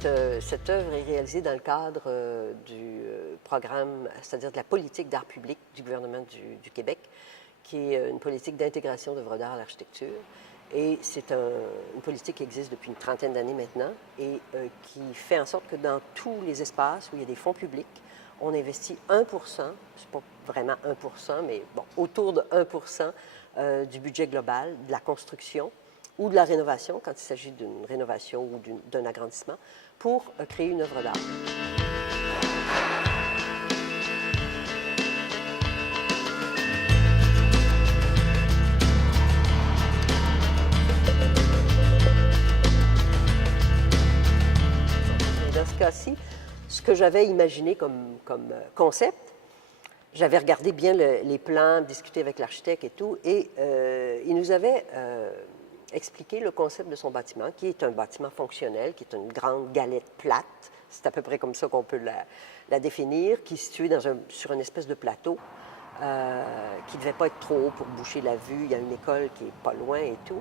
cette œuvre est réalisée dans le cadre du programme, c'est-à-dire de la politique d'art public du gouvernement du Québec, qui est une politique d'intégration d'œuvres d'art à l'architecture. Et c'est une politique qui existe depuis une trentaine d'années maintenant et qui fait en sorte que dans tous les espaces où il y a des fonds publics, on investit 1 c'est pas vraiment 1 mais bon, autour de 1 du budget global de la construction ou de la rénovation, quand il s'agit d'une rénovation ou d'un agrandissement, pour créer une œuvre d'art. Dans ce cas-ci, ce que j'avais imaginé comme concept, j'avais regardé bien les plans, discuté avec l'architecte et tout, et il nous avait expliqué le concept de son bâtiment, qui est un bâtiment fonctionnel, qui est une grande galette plate, c'est à peu près comme ça qu'on peut la définir, qui est située sur une espèce de plateau, qui ne devait pas être trop haut pour boucher la vue, il y a une école qui est pas loin et tout.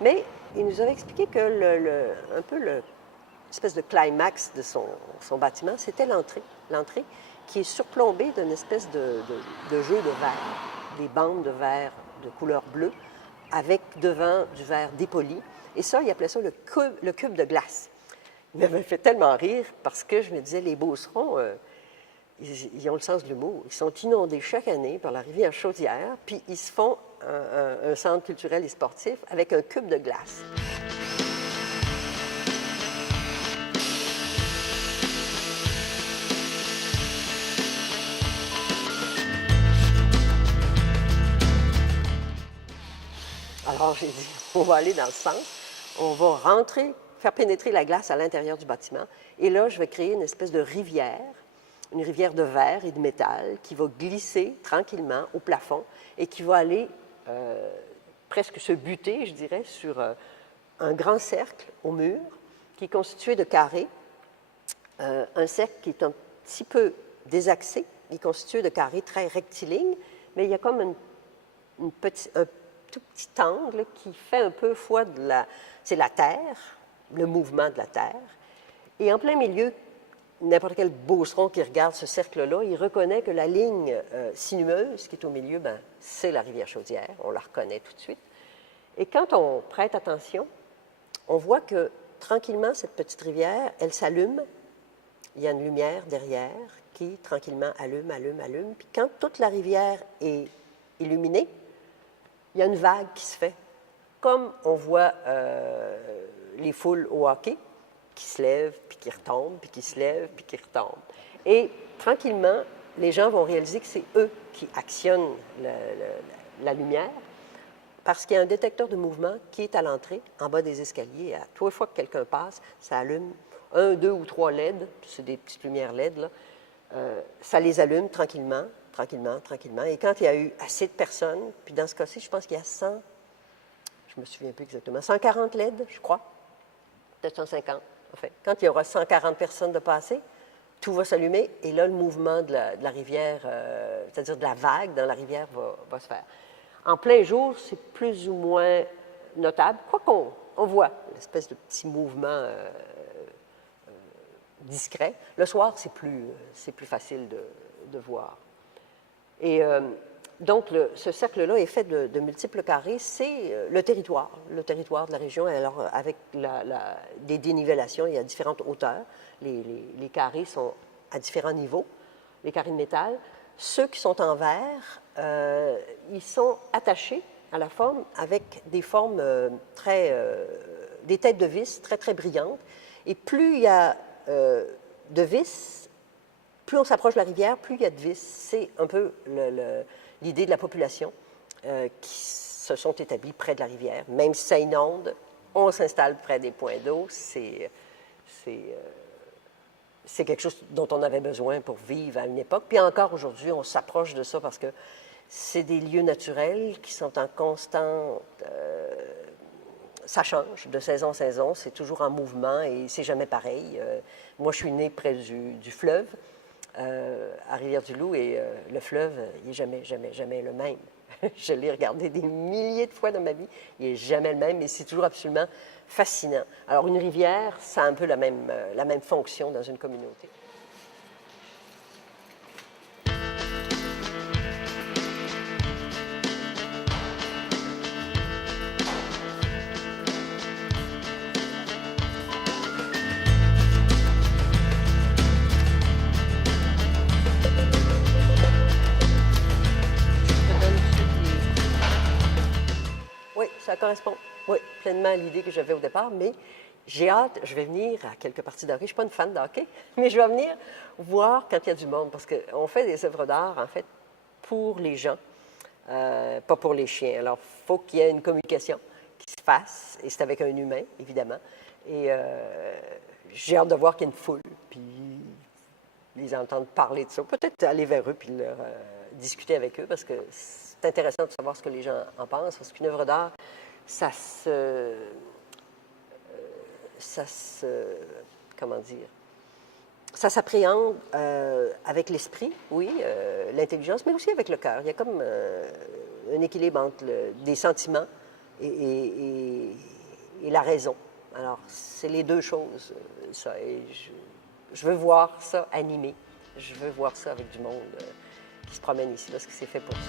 Mais il nous avait expliqué que un peu l'espèce de climax de son bâtiment, c'était l'entrée. L'entrée qui est surplombée d'une espèce de jeu de verre, des bandes de verre de couleur bleue, avec devant du verre dépoli. Et ça, il appelait ça le cube de glace. Il m'avait fait tellement rire parce que je me disais, les Beaucerons, ils ont le sens de l'humour. Ils sont inondés chaque année par la rivière Chaudière, puis ils se font un centre culturel et sportif avec un cube de glace. Alors, j'ai dit, on va aller dans le centre, on va rentrer, faire pénétrer la glace à l'intérieur du bâtiment, et là, je vais créer une espèce de rivière, une rivière de verre et de métal qui va glisser tranquillement au plafond et qui va aller presque se buter, je dirais, sur un grand cercle au mur qui est constitué de carrés, un cercle qui est un petit peu désaxé, il est constitué de carrés très rectilignes, mais il y a comme un tout petit angle qui fait un peu foi de c'est la Terre, le mouvement de la Terre. Et en plein milieu, n'importe quel Beauceron qui regarde ce cercle-là, il reconnaît que la ligne sinueuse qui est au milieu, c'est la rivière Chaudière, on la reconnaît tout de suite. Et quand on prête attention, on voit que tranquillement, cette petite rivière, elle s'allume. Il y a une lumière derrière qui tranquillement allume, allume, allume. Puis quand toute la rivière est illuminée, il y a une vague qui se fait, comme on voit les foules au hockey, qui se lèvent, puis qui retombent, puis qui se lèvent, puis qui retombent. Et tranquillement, les gens vont réaliser que c'est eux qui actionnent la lumière, parce qu'il y a un détecteur de mouvement qui est à l'entrée, en bas des escaliers. À trois fois que quelqu'un passe, ça allume 1, 2 ou 3 LED, c'est des petites lumières LED, là. Ça les allume tranquillement, tranquillement, tranquillement. Et quand il y a eu assez de personnes, puis dans ce cas-ci, je pense qu'il y a 100, je ne me souviens plus exactement, 140 LED, je crois, peut-être 150. Enfin, quand il y aura 140 personnes de passer, tout va s'allumer et là, le mouvement de la rivière, c'est-à-dire de la vague dans la rivière, va se faire. En plein jour, c'est plus ou moins notable, quoi qu'on voit l'espèce de petit mouvement discret. Le soir, c'est plus facile de voir. Et donc, ce cercle-là est fait de multiples carrés. C'est le territoire de la région. Alors, avec des dénivellations, il y a différentes hauteurs. Les carrés sont à différents niveaux, les carrés de métal. Ceux qui sont en verre, ils sont attachés à la forme avec des formes des têtes de vis très, très brillantes. Et plus il y a de vis, plus on s'approche de la rivière, plus il y a de vis. C'est un peu l'idée de la population qui se sont établis près de la rivière. Même si ça inonde, on s'installe près des points d'eau. C'est quelque chose dont on avait besoin pour vivre à une époque. Puis encore aujourd'hui, on s'approche de ça parce que c'est des lieux naturels qui sont en constante... ça change de saison en saison, c'est toujours en mouvement et c'est jamais pareil. Moi, je suis née près du fleuve, à Rivière-du-Loup, et le fleuve, il n'est jamais le même. Je l'ai regardé des milliers de fois dans ma vie. Il n'est jamais le même, mais c'est toujours absolument fascinant. Alors, une rivière, ça a un peu la même fonction dans une communauté. Oui, ça correspond, oui, pleinement à l'idée que j'avais au départ, mais j'ai hâte, je vais venir à quelques parties de hockey. Je ne suis pas une fan de hockey, mais je vais venir voir quand il y a du monde, parce qu'on fait des œuvres d'art, en fait, pour les gens, pas pour les chiens. Alors, il faut qu'il y ait une communication qui se fasse, et c'est avec un humain, évidemment. Et j'ai hâte de voir qu'il y a une foule, puis les entendre parler de ça. Peut-être aller vers eux, puis leur discuter avec eux, parce que c'est intéressant de savoir ce que les gens en pensent, parce qu'une œuvre d'art, ça se, comment dire, ça s'appréhende avec l'esprit, oui, l'intelligence, mais aussi avec le cœur. Il y a comme un équilibre entre des sentiments et la raison. Alors, c'est les deux choses, ça. Et je veux voir ça animé. Je veux voir ça avec du monde qui se promène ici, parce que c'est fait pour ça.